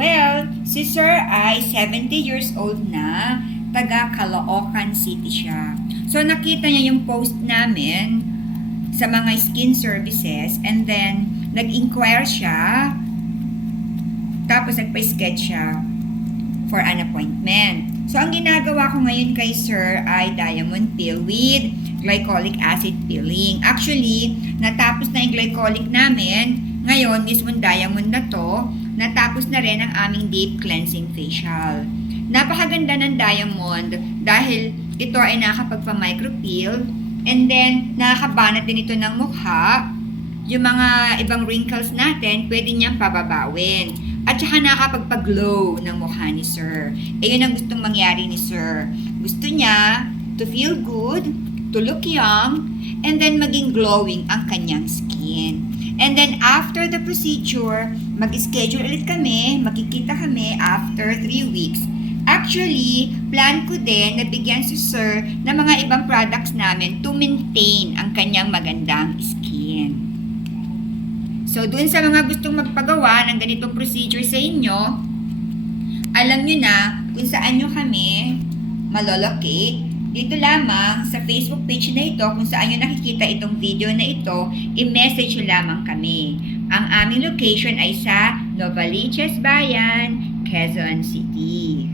Well, si Sir ay 70 years old na, taga Caloocan City siya. So nakita niya yung post namin sa mga skin services and then nag-inquire siya, tapos nagpa-sketch siya for an appointment. So, ang ginagawa ko ngayon kay Sir ay diamond peel with glycolic acid peeling. Actually, natapos na yung glycolic namin. Ngayon, mismo diamond na to, natapos na rin ang aming deep cleansing facial. Napakaganda ng diamond dahil ito ay nakakapagpa-micropeel and then nakakabanat din ito ng mukha. Yung mga ibang wrinkles natin, pwede niyang pababawin. At saka nakakapagpa-glow ng mukha ni Sir. Yun ang gustong mangyari ni Sir. Gusto niya to feel good, to look young, and then maging glowing ang kanyang skin. And then after the procedure, mag-schedule ulit kami, magkikita kami after 3 weeks. Actually, plan ko din na bigyan si Sir ng mga ibang products namin to maintain ang kanyang magandang skin. So, dun sa mga gustong magpagawa ng ganitong procedure sa inyo, alam nyo na kung saan nyo kami malolocate. Dito lamang sa Facebook page na ito, kung saan nyo nakikita itong video na ito, i-message nyo lamang kami. Ang aming location ay sa Novaliches Bayan, Quezon City.